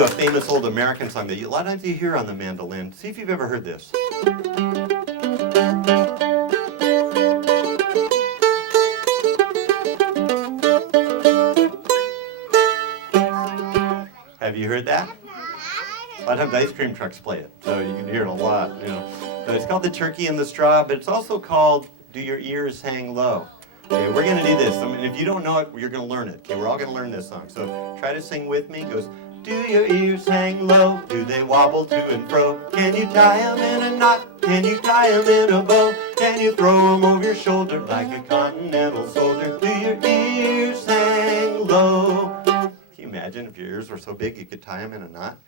do a famous old American song that a lot of times you hear on the mandolin. See if you've ever heard this. Have you heard that? A lot of times ice cream trucks play it, so you can hear it a lot, you know. So it's called The Turkey and the Straw, but it's also called Do Your Ears Hang Low? Okay, we're going to do this. I mean, if you don't know it, you're going to learn it. Okay, we're all going to learn this song. So try to sing with me. It goes, do your ears hang low? Do they wobble to and fro? Can you tie them in a knot? Can you tie them in a bow? Can you throw them over your shoulder like a continental soldier? Do your ears hang low? Can you imagine if your ears were so big you could tie them in a knot?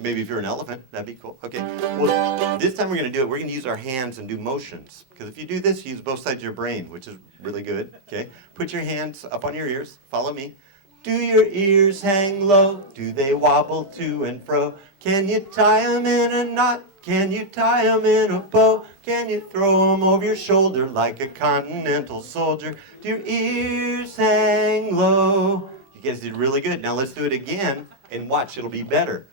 Maybe if you're an elephant, that'd be cool. Okay, well, this time we're going to do it. We're going to use our hands and do motions. Because if you do this, you use both sides of your brain, which is really good. Okay, put your hands up on your ears. Follow me. Do your ears hang low? Do they wobble to and fro? Can you tie them in a knot? Can you tie them in a bow? Can you throw them over your shoulder like a continental soldier? Do your ears hang low? You guys did really good. Now let's do it again and watch. It'll be better.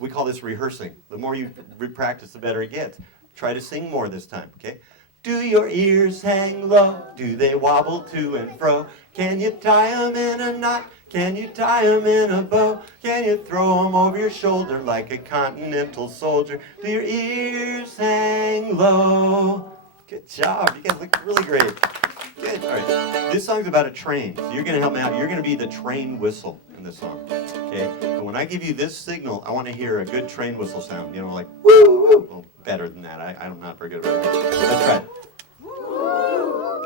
We call this rehearsing. The more you practice, the better it gets. Try to sing more this time, okay? Do your ears hang low? Do they wobble to and fro? Can you tie them in a knot? Can you tie them in a bow? Can you throw them over your shoulder like a continental soldier? Do your ears hang low? Good job. You guys look really great. Good. All right. This song's about a train. So you're going to help me out. You're going to be the train whistle in this song. Okay? And when I give you this signal, I want to hear a good train whistle sound. You know, like woo, woo. Well, better than that. I'm not very good at it. Let's try it.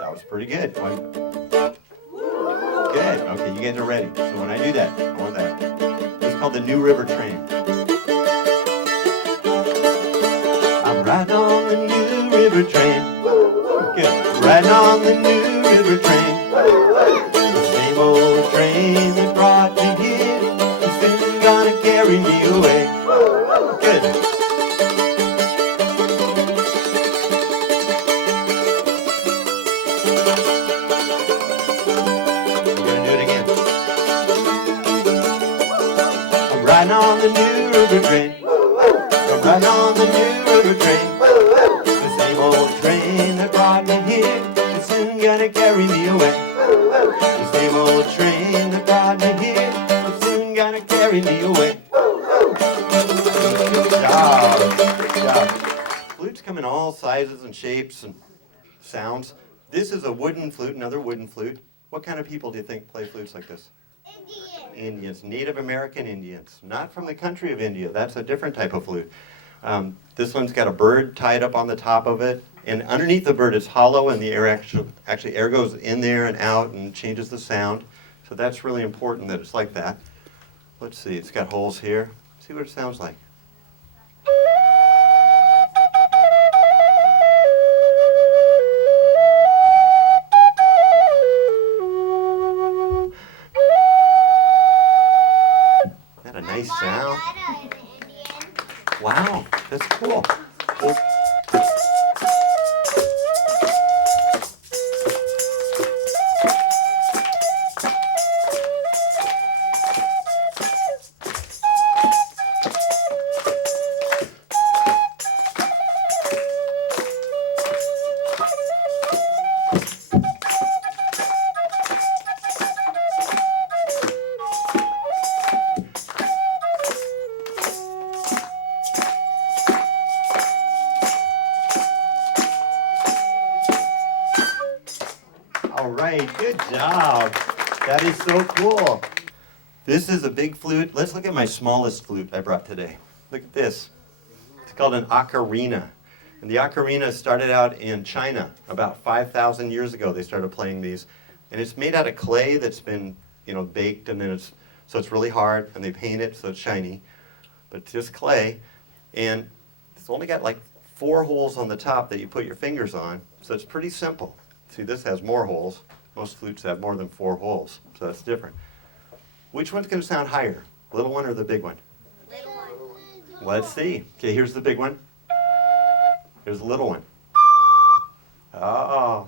That was pretty good. Good. Okay, you guys are ready. So when I do that, I want that. This is called the New River Train. I'm riding on the New River Train. Good. Riding on the New River Train. The same old train that brought me here is soon gonna carry me away. Good. Riding on the New River Train. I'm riding on the New River Train. The same old train that brought me here is soon gonna carry me away. The same old train that brought me here is soon gonna carry me away. Good job. Good job. Flutes come in all sizes and shapes and sounds. This is a wooden flute, another wooden flute. What kind of people do you think play flutes like this? Indians, Native American Indians, not from the country of India. That's a different type of flute. This one's got a bird tied up on the top of it, and underneath the bird it's hollow, and the air actually air goes in there and out and changes the sound. So that's really important that it's like that. Let's see, it's got holes here. See what it sounds like. Nice sound. Wow, that's cool. All right, good job. That is so cool. This is a big flute. Let's look at my smallest flute I brought today. Look at this. It's called an ocarina. And the ocarina started out in China about 5,000 years ago. They started playing these. And it's made out of clay that's been, baked, and then so it's really hard, and they paint it so it's shiny. But it's just clay. And it's only got like 4 holes on the top that you put your fingers on. So it's pretty simple. See, this has more holes. Most flutes have more than 4 holes, so that's different. Which one's going to sound higher, the little one or the big one? Little one. Let's see. Okay, here's the big one. Here's the little one. Oh,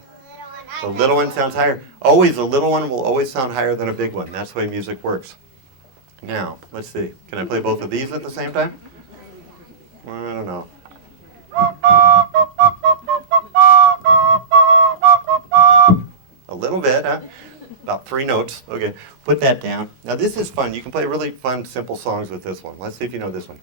the little one sounds higher. Always, the little one will always sound higher than a big one. That's the way music works. Now, let's see. Can I play both of these at the same time? Well, I don't know. A little bit, huh? About 3 notes. Okay, put that down. Now this is fun. You can play really fun, simple songs with this one. Let's see if you know this one.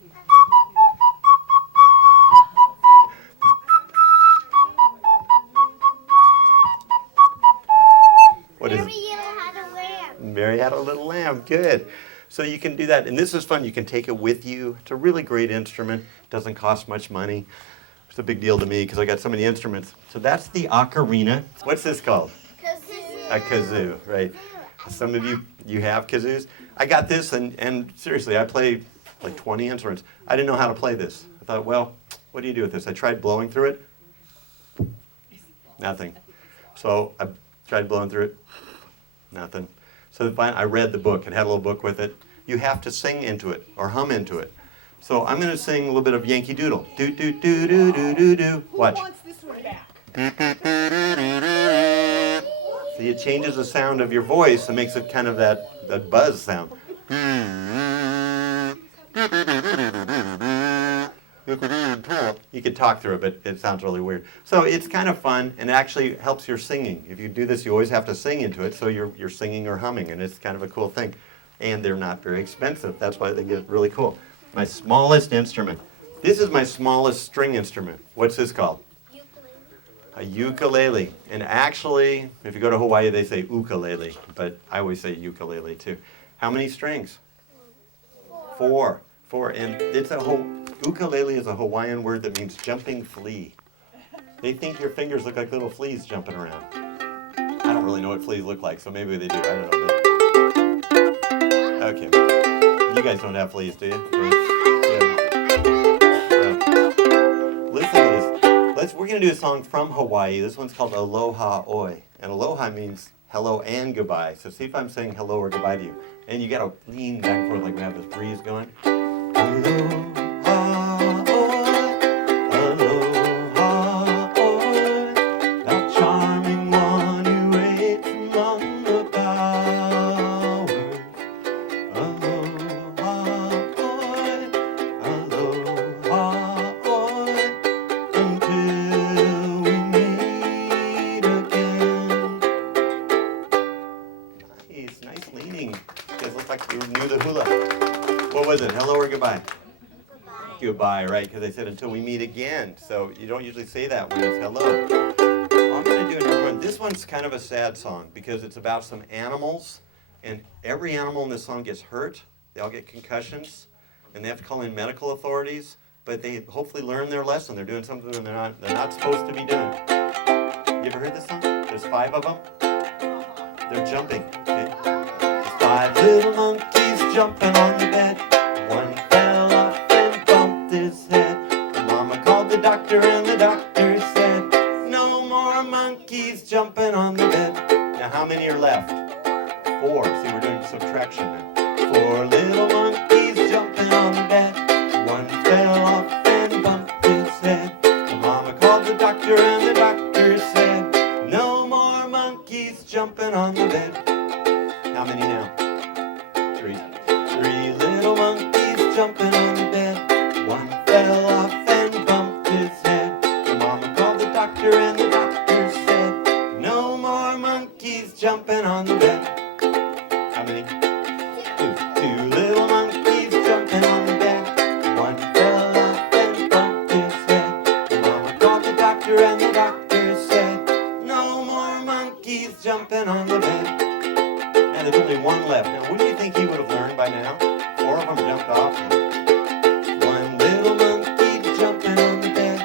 What is it? Mary had a lamb. Mary had a little lamb. Good. So you can do that, and this is fun. You can take it with you. It's a really great instrument. Doesn't cost much money. It's a big deal to me because I got so many instruments. So that's the ocarina. What's this called? Kazoo. A kazoo, right? Some of you have kazoos. I got this, and seriously, I play like 20 instruments. I didn't know how to play this. I thought, well, what do you do with this? I tried blowing through it. Nothing. So I tried blowing through it. Nothing. So finally, I read the book. It had a little book with it. You have to sing into it or hum into it. So I'm going to sing a little bit of Yankee Doodle. Do do do do do do do. Watch. Who wants this one back? See, it changes the sound of your voice and makes it kind of that buzz sound. You could talk through it, but it sounds really weird. So it's kind of fun and actually helps your singing. If you do this, you always have to sing into it, so you're singing or humming, and it's kind of a cool thing. And they're not very expensive. That's why they get really cool. My smallest instrument. This is my smallest string instrument. What's this called? A ukulele. And actually, if you go to Hawaii, they say ukulele, but I always say ukulele too. How many strings? 4. 4. And it's ukulele is a Hawaiian word that means jumping flea. They think your fingers look like little fleas jumping around. I don't really know what fleas look like, so maybe they do. I don't know. Okay. You guys don't have fleas, do you? Listen to this. We're going to do a song from Hawaii. This one's called Aloha Oi. And aloha means hello and goodbye. So see if I'm saying hello or goodbye to you. And you got to lean back and forth like we have this breeze going. Aloha Oi, aloha Oi, thou charming one who waits among the bowers. Aloha Oi, aloha Oi, until we meet again. Nice leaning. You guys look like you knew the hula. What was it? Hello or goodbye? Goodbye, right? Because I said until we meet again. So you don't usually say that when it's hello. I'm going to do another one. This one's kind of a sad song because it's about some animals. And every animal in this song gets hurt. They all get concussions. And they have to call in medical authorities. But they hopefully learn their lesson. They're doing something they're not supposed to be doing. You ever heard this song? There's 5 of them. They're jumping. Okay? There's 5 little monkeys jumping on the bed. One fell off and bumped his head. The mama called the doctor and the doctor said, no more monkeys jumping on the bed. Now how many are left? 4. See, we're doing subtraction now. 4 little monkeys jumping on the bed. One fell off and bumped his head. The mama called the doctor and the doctor said, no more monkeys jumping on the bed. How many now? 3. 3 little monkeys jumping on the bed. One fell off and bumped his head. The mama called the doctor and the doctor said, no more monkeys jumping on the bed. How many? 2 little monkeys jumping on the bed. One fell off and bumped his head. The mama called the doctor and the doctor said, no more monkeys jumping on the bed. And there's only 1 left. Now, wouldn't you think he would have learned by now? 4 of them jumped off. 1 little monkey jumping on the bed.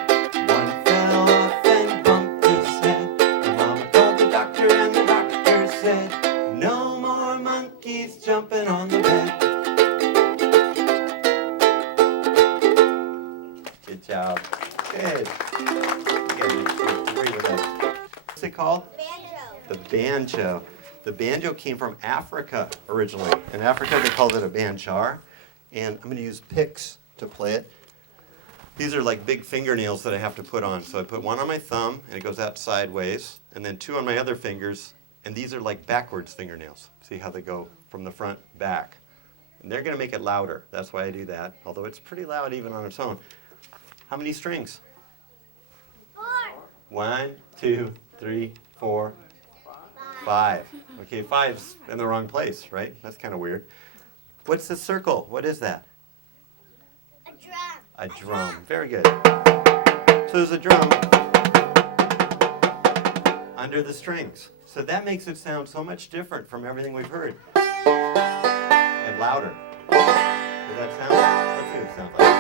One fell off and bumped his head. The mama called the doctor and the doctor said, no more monkeys jumping on the bed. Good job. Good. You guys are great with that. What's it called? Banjo. The banjo. The banjo came from Africa originally. In Africa, they called it a banjar. And I'm going to use picks to play it. These are like big fingernails that I have to put on. So I put 1 on my thumb, and it goes out sideways, and then 2 on my other fingers. And these are like backwards fingernails. See how they go from the front back. And they're going to make it louder. That's why I do that, although it's pretty loud even on its own. How many strings? 4. 1, 2, 3, 4, 5. Okay, 5's in the wrong place, right? That's kind of weird. What's the circle? What is that? A drum. A drum. Very good. So there's a drum under the strings. So that makes it sound so much different from everything we've heard. And louder. Does that sound? Let's see what it sounds like.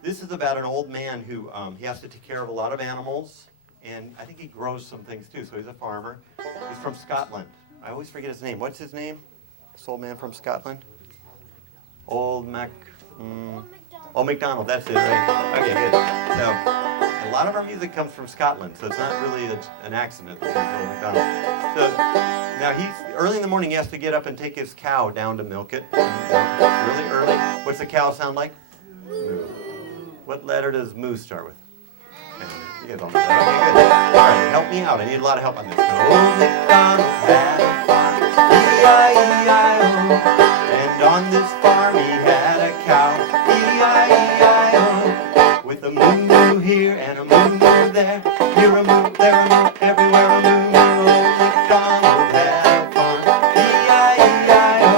This is about an old man who he has to take care of a lot of animals, and I think he grows some things too, so he's a farmer. He's from Scotland. I always forget his name. What's his name? This old man from Scotland? Old MacDonald, that's it, right? Okay, good. So, a lot of our music comes from Scotland, so it's not really an accident that he's Old MacDonald. So, now early in the morning he has to get up and take his cow down to milk it. Really early. What's the cow sound like? Moo. What letter does moo start with? Okay, you guys all know that. Okay, good. All right, help me out. I need a lot of help on this. Old MacDonald had a farm, E-I-E-I-O. And on this farm he had a cow, E-I-E-I-O. With a moo-moo here and a moo-moo there. Here a moo, there a moo, everywhere a moo-moo. Old MacDonald had a farm, E-I-E-I-O.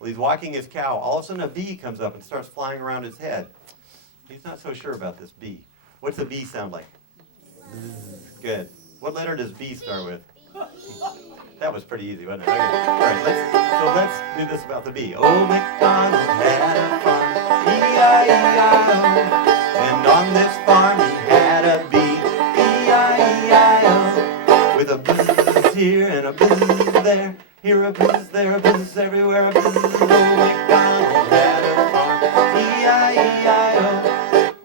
Well, he's walking his cow. All of a sudden a bee comes up and starts flying around his head. He's not so sure about this bee. What's a bee sound like? Good. What letter does B start with? That was pretty easy, wasn't it? Okay. All right, let's do this about the bee. Old MacDonald had a farm, E-I-E-I-O. And on this farm he had a bee, E-I-E-I-O. With a buzz here and a buzz there. Here a buzz, there a buzz, everywhere a buzz. Old MacDonald had a farm, E-I-E-I-O.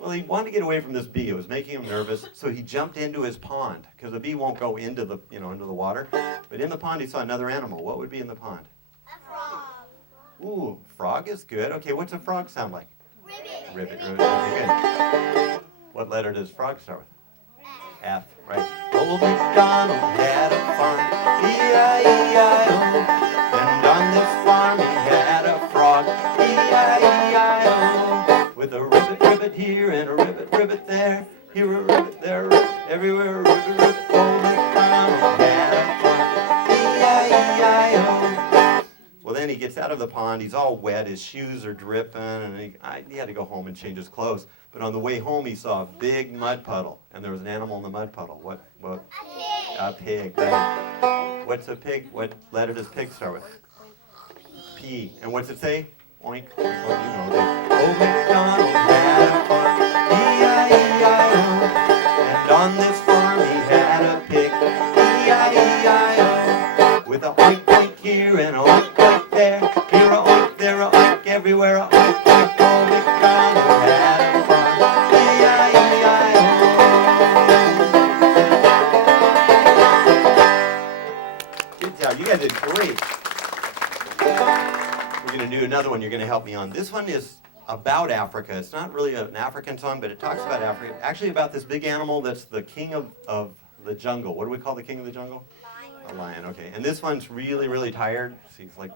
Well, he wanted to get away from this bee. It was making him nervous, so he jumped into his pond because the bee won't go into the water. But in the pond, he saw another animal. What would be in the pond? A frog. Ooh, frog is good. Okay, what's a frog sound like? Ribbit. Ribbit. Okay, good. What letter does frog start with? F, right? Old MacDonald had a farm, E-I-E-I-O. And on this farm he had a frog, E-I-E-I-O. With a ribbit here and a ribbit there. Here a ribbit, there a ribbit, everywhere a ribbit. Old MacDonald had a farm, E-I-E-I-O. Well, then he gets out of the pond. He's all wet. His shoes are dripping, and he had to go home and change his clothes. But on the way home, he saw a big mud puddle, and there was an animal in the mud puddle. What? A pig. A pig, right. What's a pig? What letter does pig start with? P. And what's it say? Oink. Oh, you know that. Old MacDonald had a farm, E-I-E-I-O. And on this farm he had a pig, E-I-E-I-O. With a oink oink here and a oink oink there. Here a oink, there a oink, everywhere a oink oink. Old MacDonald had a farm, E-I-E-I-O. Good job. You guys did great. We're going to do another one you're going to help me on. This one is about Africa. It's not really an African song, but it talks about Africa. Actually about this big animal that's the king of the jungle. What do we call the king of the jungle? Lion. A lion, okay. And this one's really, really tired. He's like,